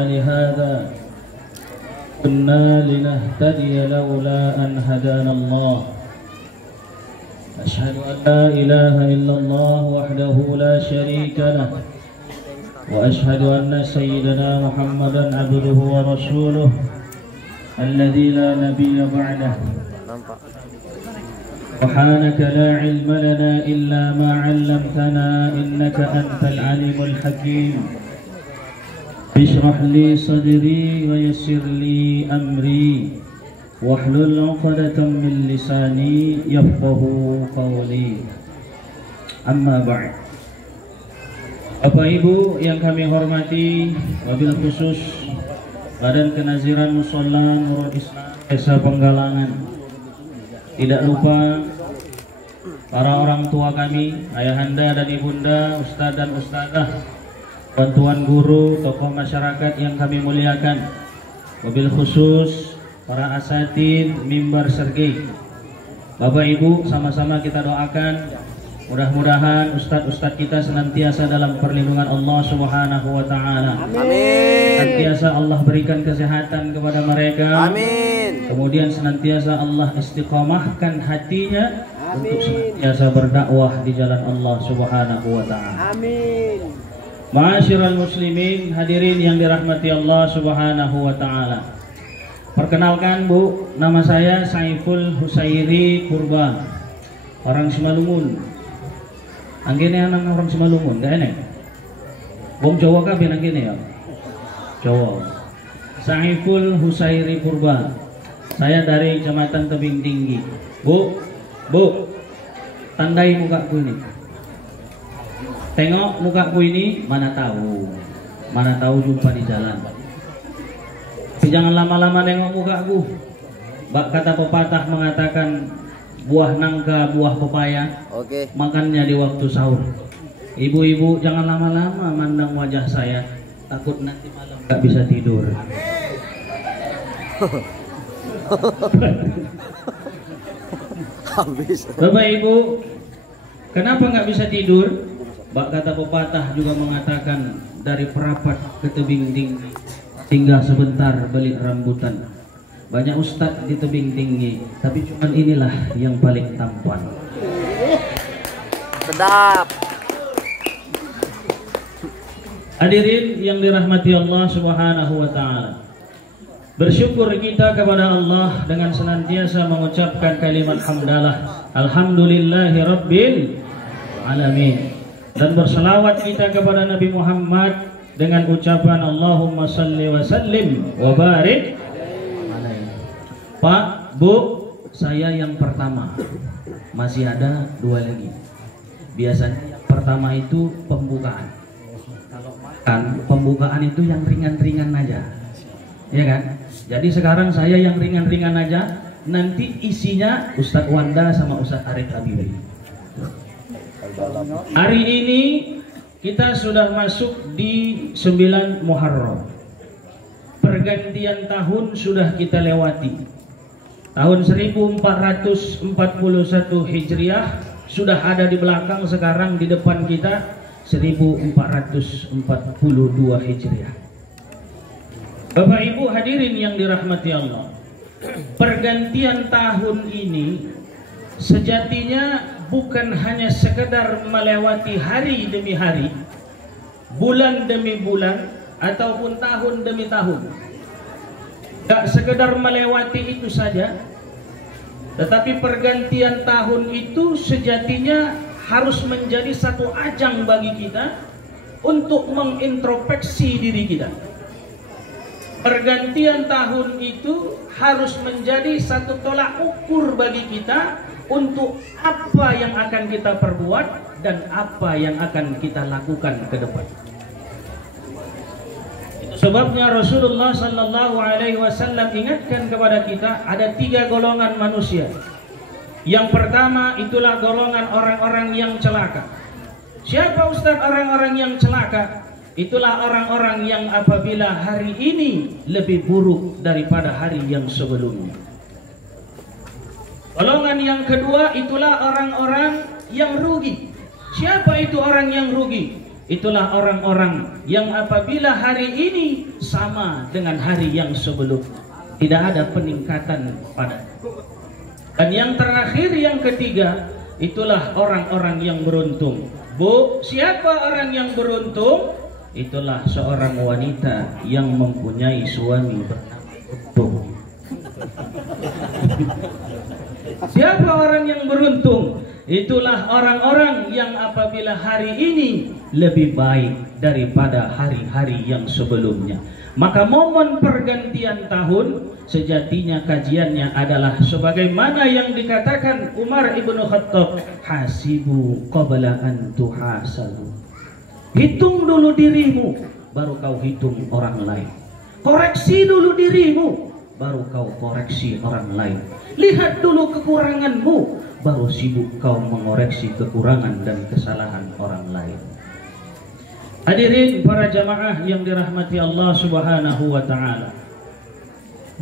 لهذا كنا لنهتدي لولا أن هدانا الله أشهد أن لا إله إلا الله وحده لا شريك له وأشهد أن سيدنا محمدا عبده ورسوله الذي لا نبي بعده سبحانك لا علم لنا إلا ما علمتنا إنك أنت العليم الحكيم اشرح لي صدري ويسر لي أمري واحلل عقدة من لساني يفقه قولي أما بعد. Bapak Ibu yang kami hormati, wabil khusus Badan Kenaziran Musholla Nurul Islam Desa Penggalangan, tidak lupa para orang tua kami, ayahanda dan ibunda, ustadz dan ustadzah, bantuan guru, tokoh masyarakat yang kami muliakan, wabil khusus para asatidz mimbar sergei. Bapak Ibu, sama-sama kita doakan mudah-mudahan ustadz-ustadz kita senantiasa dalam perlindungan Allah Subhanahu wa taala. Amin. Senantiasa Allah berikan kesehatan kepada mereka. Amin. Kemudian senantiasa Allah istiqomahkan hatinya untuk senantiasa berdakwah di jalan Allah Subhanahu wa taala. Amin. Ma'asyiral muslimin, hadirin yang dirahmati Allah Subhanahu wa taala. Perkenalkan Bu, nama saya Saiful Husairi Purba, orang Simalungun. Anggene anak orang Simalungun, gak enak. Wong Jawa kabeh anggene ya. Jawa. Saiful Husairi Purba. Saya dari Kecamatan Tebing Tinggi. Bu, tandai mukaku ini. Tengok mukaku ini, mana tahu jumpa di jalan. Tapi jangan lama-lama nengok mukaku. Kata pepatah mengatakan buah nangka, buah pepaya, makannya di waktu sahur. Ibu-ibu jangan lama-lama mandang wajah saya, takut nanti malam gak bisa tidur. Habis. Bapak Ibu, kenapa nggak bisa tidur? Kata pepatah juga mengatakan dari perapat ke tebing tinggi, tinggal sebentar beli rambutan. Banyak ustadz di tebing tinggi, tapi cuman inilah yang paling tampan. Sedap. Hadirin yang dirahmati Allah Subhanahu wa taala. Bersyukur kita kepada Allah dengan senantiasa mengucapkan kalimat hamdalah, alhamdulillahi rabbil alamin. Dan berselawat kita kepada Nabi Muhammad dengan ucapan Allahumma salli wa sallim wa barik. Pak, Bu, saya yang pertama. Masih ada dua lagi. Biasanya yang pertama itu pembukaan. Kalau makan, pembukaan itu yang ringan-ringan aja, ya kan? Jadi sekarang saya yang ringan-ringan aja. Nanti isinya Ustadz Wanda sama Ustadz Arif Habibie. Hari ini kita sudah masuk di 9 Muharram. Pergantian tahun sudah kita lewati. Tahun 1441 Hijriah sudah ada di belakang, sekarang di depan kita 1442 Hijriah. Bapak Ibu hadirin yang dirahmati Allah, pergantian tahun ini sejatinya bukan hanya sekedar melewati hari demi hari, bulan demi bulan, ataupun tahun demi tahun. Gak sekedar melewati itu saja, tetapi pergantian tahun itu sejatinya harus menjadi satu ajang bagi kita untuk mengintrospeksi diri kita. Pergantian tahun itu harus menjadi satu tolak ukur bagi kita untuk apa yang akan kita perbuat dan apa yang akan kita lakukan ke depan. Sebabnya Rasulullah Sallallahu Alaihi Wasallam ingatkan kepada kita ada 3 golongan manusia. Yang pertama itulah golongan orang-orang yang celaka. Siapa Ustaz orang-orang yang celaka? Itulah orang-orang yang apabila hari ini lebih buruk daripada hari yang sebelumnya. Golongan yang kedua itulah orang-orang yang rugi. Siapa itu orang yang rugi? itulah orang-orang yang apabila hari ini sama dengan hari yang sebelumnya, tidak ada peningkatan pada. Dan yang terakhir, yang ketiga, itulah orang-orang yang beruntung. Bu, siapa orang yang beruntung? Itulah seorang wanita yang mempunyai suami bernama Untung. Siapa orang yang beruntung? Itulah orang-orang yang apabila hari ini lebih baik daripada hari-hari yang sebelumnya. Maka momen pergantian tahun sejatinya kajiannya adalah sebagaimana yang dikatakan Umar ibnu Khattab, hasibu qabla an tuhasabu. Hitung dulu dirimu, baru kau hitung orang lain. Koreksi dulu dirimu, baru kau koreksi orang lain. Lihat dulu kekuranganmu, baru sibuk kau mengoreksi kekurangan dan kesalahan orang lain. Hadirin para jamaah yang dirahmati Allah Subhanahu wa taala.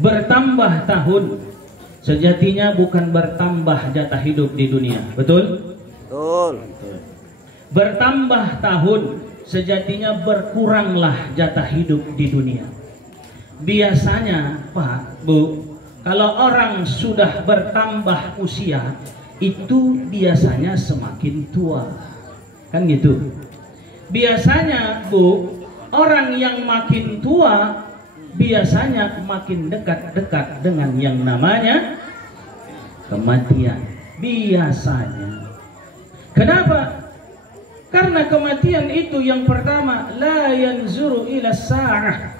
Bertambah tahun sejatinya bukan bertambah jatah hidup di dunia. Betul? Betul. Bertambah tahun sejatinya berkuranglah jatah hidup di dunia. Biasanya Pak, Bu, kalau orang sudah bertambah usia itu biasanya semakin tua. Kan gitu. Biasanya Bu, orang yang makin tua biasanya makin dekat-dekat dengan yang namanya kematian. Biasanya. Kenapa? Karena kematian itu yang pertama, la yanzuru ila sa'ah.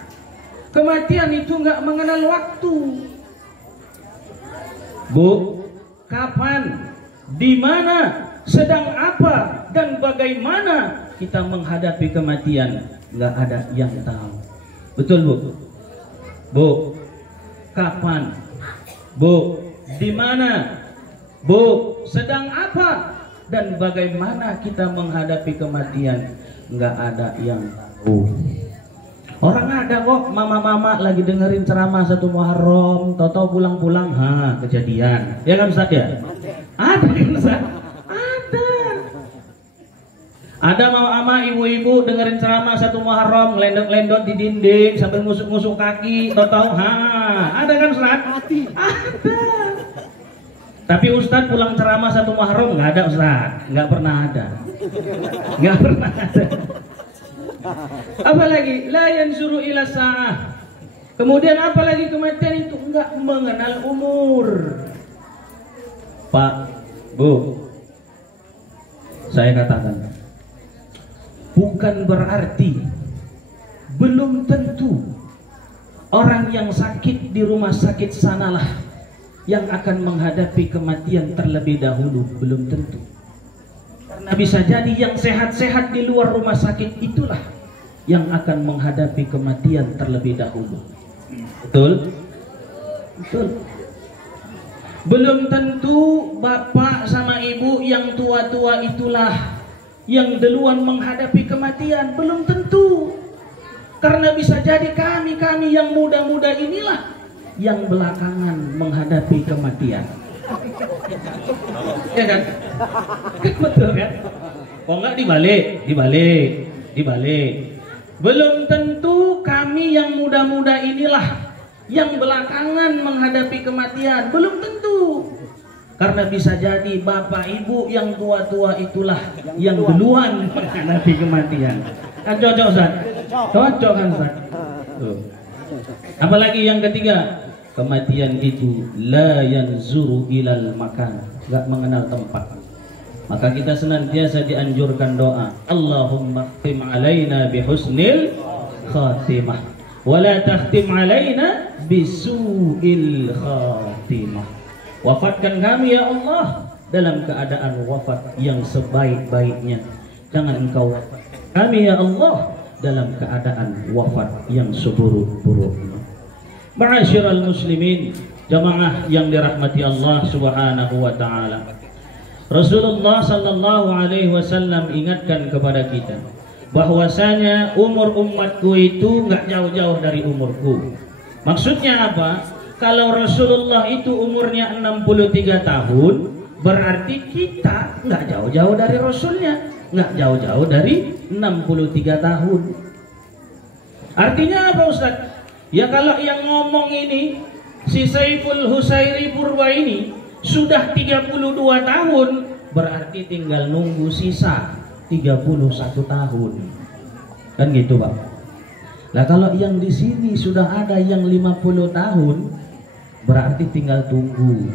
Kematian itu enggak mengenal waktu. Bu, kapan, di mana, sedang apa, dan bagaimana kita menghadapi kematian, enggak ada yang tahu. Betul, Bu? Bu, kapan? Bu, di mana? Bu, sedang apa? Dan bagaimana kita menghadapi kematian, nggak ada yang tahu. Orang ada kok, mama-mama lagi dengerin ceramah 1 Muharram, toto pulang-pulang, kejadian. Ya kan Ustaz ya? Ada kan Ustaz? Ada. Ada mama-mama, ibu-ibu dengerin ceramah 1 Muharram, ngelendot-lendot di dinding sambil ngusuk-ngusuk kaki, toto, ada kan Ustaz? Ada. Tapi Ustadz pulang ceramah 1 Muharram nggak ada Ustadz, nggak pernah ada, nggak pernah ada. Apalagi la yanzuru ila sa'ah. Kemudian apalagi kematian itu nggak mengenal umur. Pak, Bu, saya katakan, bukan berarti, belum tentu orang yang sakit di rumah sakit sanalah yang akan menghadapi kematian terlebih dahulu. Belum tentu. Karena bisa jadi yang sehat-sehat di luar rumah sakit itulah yang akan menghadapi kematian terlebih dahulu. Betul? Betul. Belum tentu bapak sama ibu yang tua-tua itulah yang duluan menghadapi kematian. Belum tentu. Karena bisa jadi kami yang muda-muda inilah yang belakangan menghadapi kematian. Ya kan? Betul kan? Kok enggak dibalik. Belum tentu kami yang muda-muda inilah yang belakangan menghadapi kematian. Belum tentu. Karena bisa jadi bapak ibu yang tua-tua itulah yang duluan menghadapi kematian. Kan cocok Ustaz? Cocok kan Ustaz? Apalagi yang ketiga, kematian itu la yanzuru ilal makan, enggak mengenal tempat. Maka kita senantiasa dianjurkan doa, Allahumma khtim alaina bihusnil khatimah wa la takhtim alaina bisu'il khatimah. Wafatkan kami ya Allah dalam keadaan wafat yang sebaik-baiknya. Jangan engkau wafatkan kami ya Allah dalam keadaan wafat yang seburuk-buruknya. Ma'asyiral muslimin, jamaah yang dirahmati Allah Subhanahu wa taala. Rasulullah sallallahu alaihi wasallam ingatkan kepada kita bahwasanya umur umatku itu enggak jauh-jauh dari umurku. Maksudnya apa? Kalau Rasulullah itu umurnya 63 tahun, berarti kita enggak jauh-jauh dari Rasulnya. nggak jauh-jauh dari 63 tahun. Artinya apa Ustaz? Ya kalau yang ngomong ini si Saiful Husairi Purba ini sudah 32 tahun, berarti tinggal nunggu sisa 31 tahun. Kan gitu, Pak. Nah, kalau yang di sini sudah ada yang 50 tahun, berarti tinggal tunggu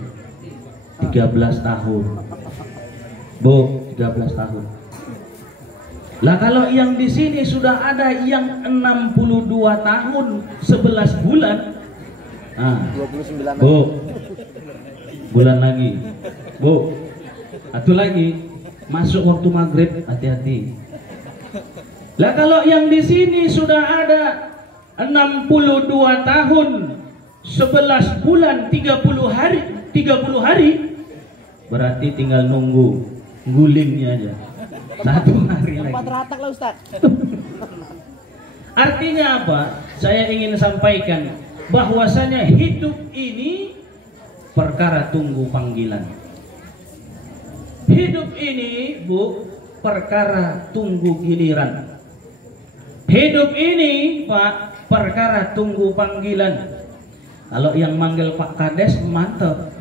13 tahun. Bu, 13 tahun. Lah kalau yang di sini sudah ada yang 62 tahun 11 bulan. Nah, 29 Bu. Bulan lagi. Bu. Satu lagi. Masuk waktu maghrib, hati-hati. Lah kalau yang di sini sudah ada 62 tahun 11 bulan 30 hari, berarti tinggal nunggu gulingnya aja 1 hari lagi. 4 ratak lah Ustaz. Artinya apa? Saya ingin sampaikan bahwasanya hidup ini perkara tunggu panggilan. Hidup ini, Bu, perkara tunggu giliran. Hidup ini, Pak, perkara tunggu panggilan. Kalau yang manggil Pak Kades, mantap.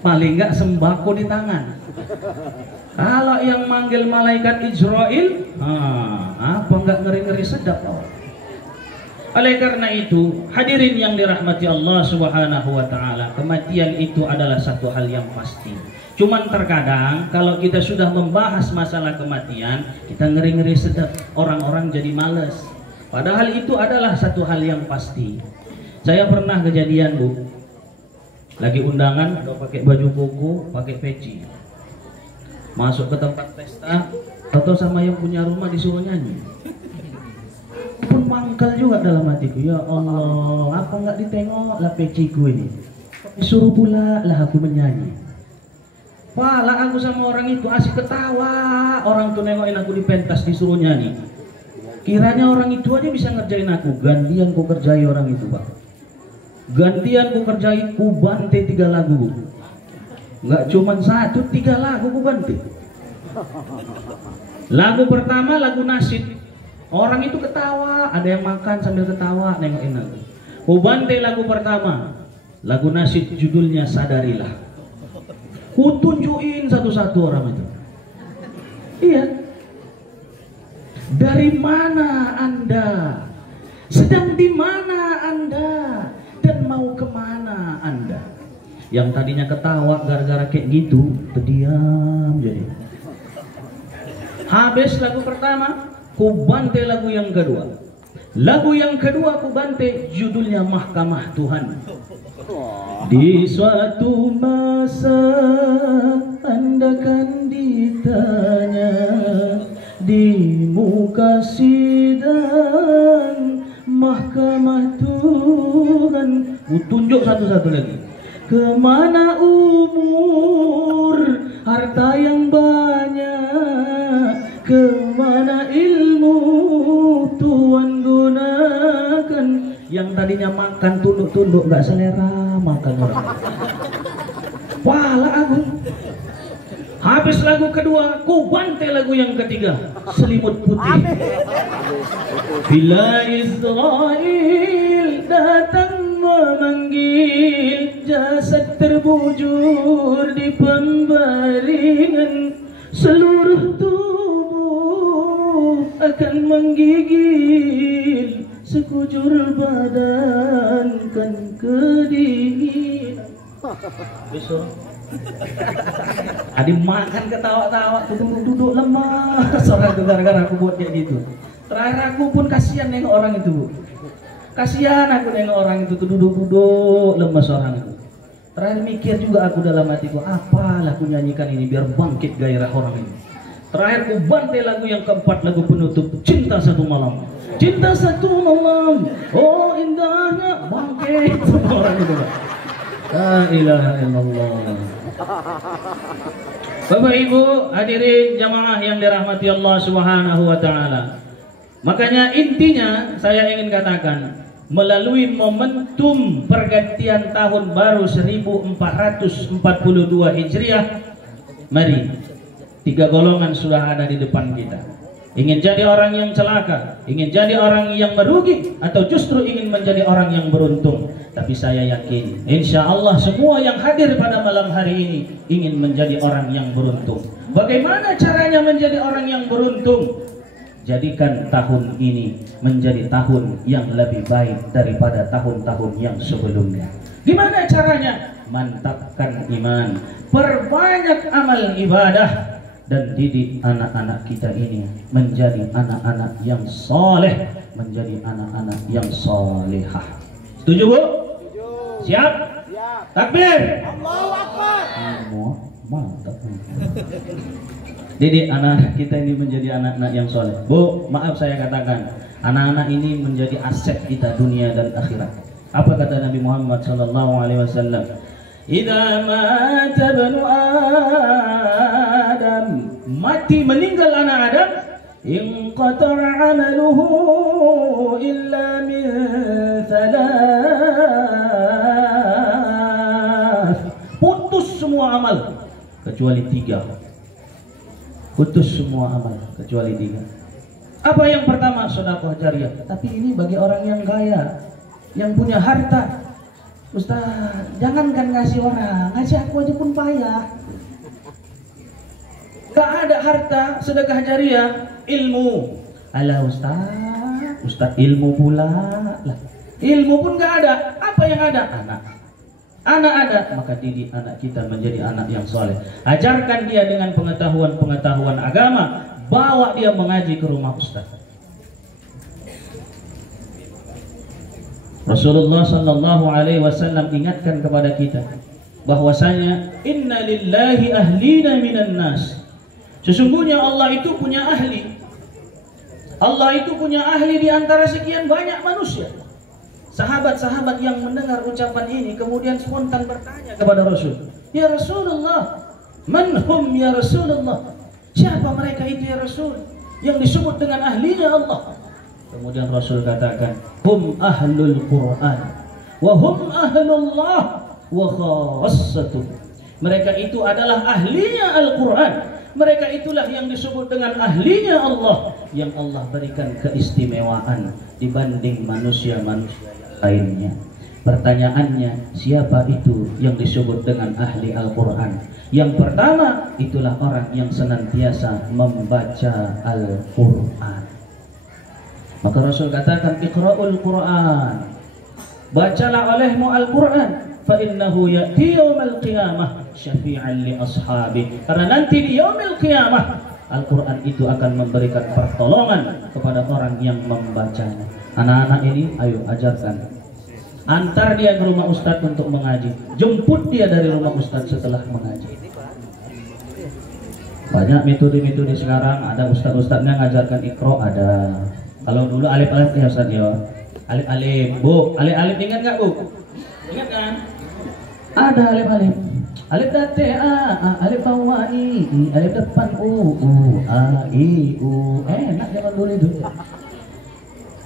Paling enggak sembako di tangan. Kalau yang manggil malaikat Israel, apa enggak ngeri-ngeri sedap, Pak. Oleh karena itu, hadirin yang dirahmati Allah Subhanahu wa taala, kematian itu adalah satu hal yang pasti. Cuman terkadang kalau kita sudah membahas masalah kematian, kita ngeri-ngeri sedap, orang-orang jadi males. Padahal itu adalah satu hal yang pasti. Saya pernah kejadian, Bu. Lagi undangan, ada pakai baju koko, pakai peci. Masuk ke tempat pesta, atau sama yang punya rumah disuruh nyanyi. Pun mangkal juga dalam hatiku, ya Allah, apa nggak ditengok lah peciku ini. Disuruh pula lah aku menyanyi. Wah, lah aku sama orang itu asik ketawa. Orang tuh nengokin aku di pentas disuruh nyanyi. Kiranya orang itu aja bisa ngerjain aku. Gantian ku kerjai orang itu, Pak. Gantian ku kerjai, ku bantai 3 lagu. Nggak cuman 1, 3 lagu ku bantai. Lagu pertama lagu nasyid. Orang itu ketawa, ada yang makan sambil ketawa nengokin aku. Ku bantai lagu pertama. Lagu nasyid judulnya Sadarilah. Ku tunjukin satu-satu orang itu. Iya. Dari mana Anda? Sedang di mana Anda? Dan mau kemana Anda? Yang tadinya ketawa gara-gara kayak gitu, terdiam jadi. Habis lagu pertama, ku bantai lagu yang kedua. Lagu yang kedua ku bantai judulnya Mahkamah Tuhan. Di suatu masa Anda kan ditanya di muka sidang Mahkamah Tuhan. Ku tunjuk satu-satu lagi. Kemana umur harta yang banyak, kemana ilmu Tuhan gunakan. Yang tadinya makan tunduk-tunduk gak selera makan orang. Wah lah aku. Habis lagu kedua, ku bantai lagu yang ketiga, Selimut Putih. Bila Israel datang memanggil, jasad terbujur di pembaringan, seluruh tubuh akan menggigil, sekujur badan kan kedinginan. Besok adik makan ketawa-tawa, duduk-duduk lemah. Seorang itu gara-gara aku buat kayak gitu. Terakhir aku pun kasihan nengok orang itu, Bu. Kasihan aku nengok orang itu tuh duduk-duduk lemas orang itu. Terakhir mikir juga aku dalam hatiku, apalah aku nyanyikan ini biar bangkit gairah orang ini. Terakhir ku bantai lagu yang keempat, lagu penutup, Cinta Satu Malam. Cinta Satu Malam, oh indahnya, bangkit semua orang itu, Pak. La ilaha illallah. Bapak Ibu hadirin jamaah yang dirahmati Allah Subhanahu wa taala. Makanya intinya saya ingin katakan, melalui momentum pergantian tahun baru 1442 Hijriah, mari Tiga golongan sudah ada di depan kita. Ingin jadi orang yang celaka, ingin jadi orang yang merugi, atau justru ingin menjadi orang yang beruntung. Tapi saya yakin, insya Allah semua yang hadir pada malam hari ini ingin menjadi orang yang beruntung. Bagaimana caranya menjadi orang yang beruntung? Jadikan tahun ini menjadi tahun yang lebih baik daripada tahun-tahun yang sebelumnya. Gimana caranya? Mantapkan iman, perbanyak amal ibadah, dan didik anak-anak kita ini menjadi anak-anak yang soleh, menjadi anak-anak yang solehah. Setuju, Bu? Siap? Takbir! Allahu Akbar. Mantap. Didik anak kita ini menjadi anak-anak yang soleh. Bu, maaf saya katakan, anak-anak ini menjadi aset kita dunia dan akhirat. Apa kata Nabi Muhammad SAW? Idza mata ibnu Adam, mati meninggal anak Adam, inqata'a amaluhu illa min thalath. Putus semua amal kecuali tiga. Putus semua amal kecuali tiga. Apa yang pertama? Sedekah jariah. Tapi ini bagi orang yang kaya, yang punya harta. Ustaz, jangankan ngasih orang, ngasih aku aja pun payah. Gak ada harta, sedekah jariah, ilmu. Alah Ustaz ilmu pula lah. Ilmu pun gak ada. Apa yang ada? Anak ada, maka didik anak kita menjadi anak yang soleh. Ajarkan dia dengan pengetahuan agama. Bawa dia mengaji ke rumah Ustaz. Rasulullah sallallahu alaihi wasallam ingatkan kepada kita bahwasanya inna lillahi ahlina minan nas. Sesungguhnya Allah itu punya ahli. Allah itu punya ahli di antara sekian banyak manusia. Sahabat-sahabat yang mendengar ucapan ini kemudian spontan bertanya kepada Rasul, "Ya Rasulullah, man hum ya Rasulullah?" Siapa mereka itu ya Rasul yang disebut dengan ahlinya Allah? Kemudian Rasul katakan, hum ahlul Quran wa hum ahlullah wa khassatuh. Mereka itu adalah ahlinya Al-Quran. Mereka itulah yang disebut dengan ahlinya Allah, yang Allah berikan keistimewaan dibanding manusia-manusia lainnya. Pertanyaannya, siapa itu yang disebut dengan ahli Al-Quran? Yang pertama, itulah orang yang senantiasa membaca Al-Quran. Maka Rasul katakan, Iqra'ul Quran, bacalah olehmu Al-Quran, fa innahu ya'ti yawmal qiyamah syafi'an li ashabi. Karena nanti di yaumil qiyamah Al-Quran itu akan memberikan pertolongan kepada orang yang membacanya. Anak-anak ini, ayo ajarkan. Antar dia ke rumah Ustadz untuk mengaji. Jemput dia dari rumah Ustadz setelah mengaji. Banyak metode-metode sekarang. Ada ustadz-ustadznya ngajarkan Iqra, ada. Kalau dulu alif-alif ya Ustaz ya. Alif-alif. Bu, alif-alif ingat enggak, Bu? Ingat kan? Ada alif-alif. Alif date a, alif bawah i, alif depan u, a i u. Enak zaman dulu itu.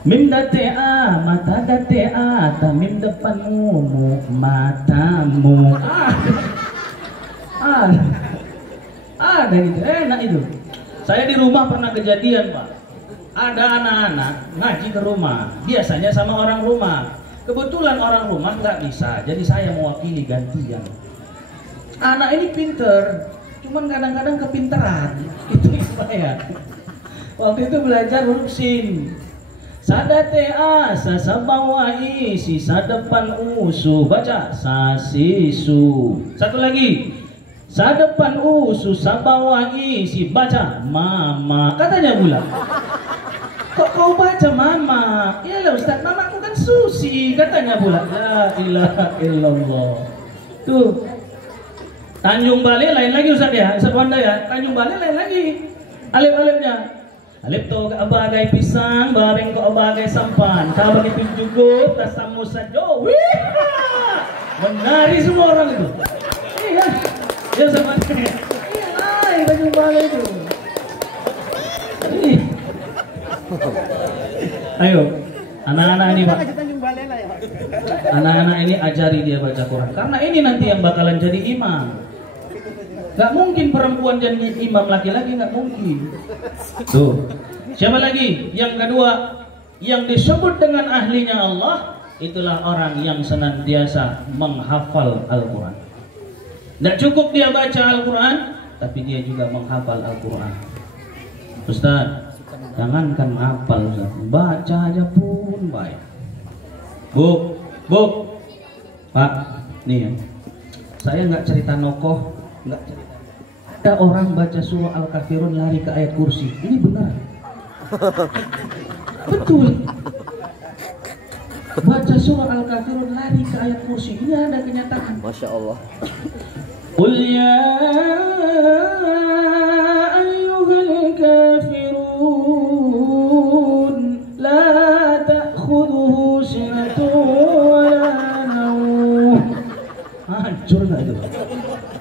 Mim date a, mata date a, tamim depanmu, mu matamu. Ada gitu. Enak itu. Saya di rumah pernah kejadian, Pak. Ada anak-anak ngaji ke rumah, biasanya sama orang rumah. Kebetulan orang rumah nggak bisa, jadi saya mewakili gantian. Anak ini pinter, cuman kadang-kadang kepinteran. Itu saya. Waktu itu belajar huruf sin. Sadate a, sasabawai, sisa depan usu. Baca sasisu. Satu lagi. Sadepan susah bawahi, si baca mama. Katanya pula, kok kau baca mama? Iyalah Ustaz, mamaku kan Susi. Katanya pula, la ilaha illallah. Tuh, Tanjung Balai lain lagi Ustaz ya, Ustaz Wanda ya. Tanjung Balai lain lagi. Alif-alifnya. Alif to abagai pisang, bareng ko abagai sampan. Kabang itu juga tasamu sajo. Wih, menari semua orang itu. Iya. Ya sama dia. Iya, Tanjung Balai itu. Ayo, anak-anak ini Pak. Anak-anak ini ajari dia baca Quran. Karena ini nanti yang bakalan jadi imam. Gak mungkin perempuan jadi imam laki-laki, gak mungkin. Tuh. Siapa lagi? Yang kedua, yang disebut dengan ahlinya Allah, itulah orang yang senantiasa menghafal Al-Quran. Tidak cukup dia baca Al-Quran, tapi dia juga menghafal Al-Quran. Ustaz, jangankan hafal, Ustaz, baca aja pun baik. Bu, Pak, nih ya, saya nggak cerita nokoh, nggak cerita. Ada orang baca surah Al-Kafirun lari ke ayat kursi, ini benar. Betul. Baca surah Al-Kafirun lari ke ayat kursi, ini ada kenyataan. Masya Allah. Qul ya ayyuhal kafirun la ta'khudhuhu sinatun wa la nawm. Hancur nggak itu?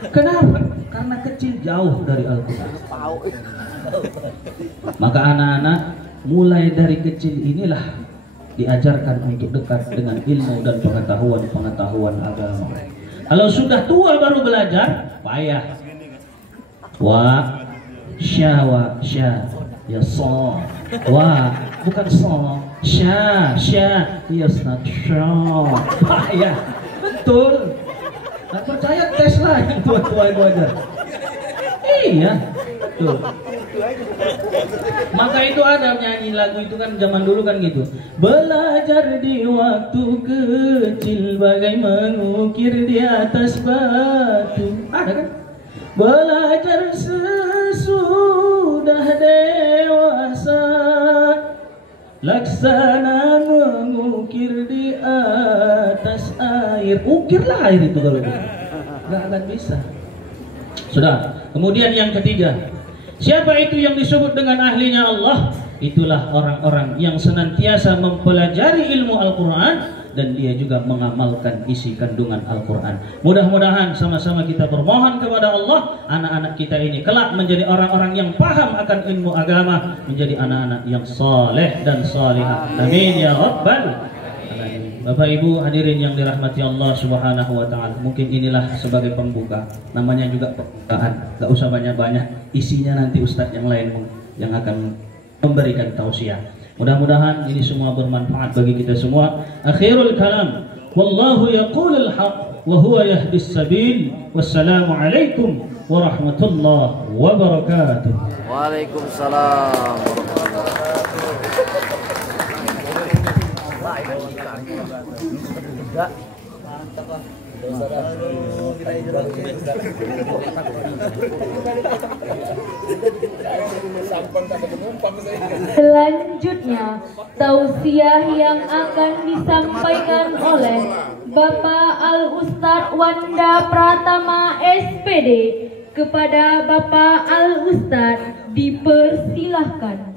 Kenapa? Karena kecil jauh dari Al-Quran. Maka anak-anak mulai dari kecil inilah diajarkan untuk dekat dengan ilmu dan pengetahuan agama. Kalau sudah tua baru belajar, payah. Wa sya ya so. Wa bukan so. Sya ya sya. Payah. Betul. Nggak percaya tes lah yang tua-tua itu aja. Iya. Tuh. Maka itu ada nyanyi lagu itu kan zaman dulu kan gitu. Belajar di waktu kecil bagai mengukir di atas batu. Ada kan? Belajar sesudah dewasa laksana mengukir di atas air. Ukirlah air itu kalau gitu. Nggak akan bisa. Sudah. Kemudian yang ketiga, siapa itu yang disebut dengan ahlinya Allah? Itulah orang-orang yang senantiasa mempelajari ilmu Al-Quran dan dia juga mengamalkan isi kandungan Al-Quran. Mudah-mudahan sama-sama kita bermohon kepada Allah, anak-anak kita ini kelak menjadi orang-orang yang paham akan ilmu agama, menjadi anak-anak yang saleh dan salihah. Amin ya rabbal alamin. Bapak Ibu hadirin yang dirahmati Allah Subhanahu wa taala. Mungkin inilah sebagai pembuka. Namanya juga pembukaan. Gak usah banyak-banyak. Isinya nanti ustadz yang lain yang akan memberikan tausiah. Mudah-mudahan ini semua bermanfaat bagi kita semua. Akhirul kalam, wallahu yaqulul haq wa huwa yahdis sabil. Wassalamu alaikum warahmatullahi wabarakatuh. Waalaikumsalam. Selanjutnya, tausiah yang akan disampaikan oleh Bapak Al-Ustadz Wanda Pratama SPD. Kepada Bapak Al-Ustadz dipersilahkan.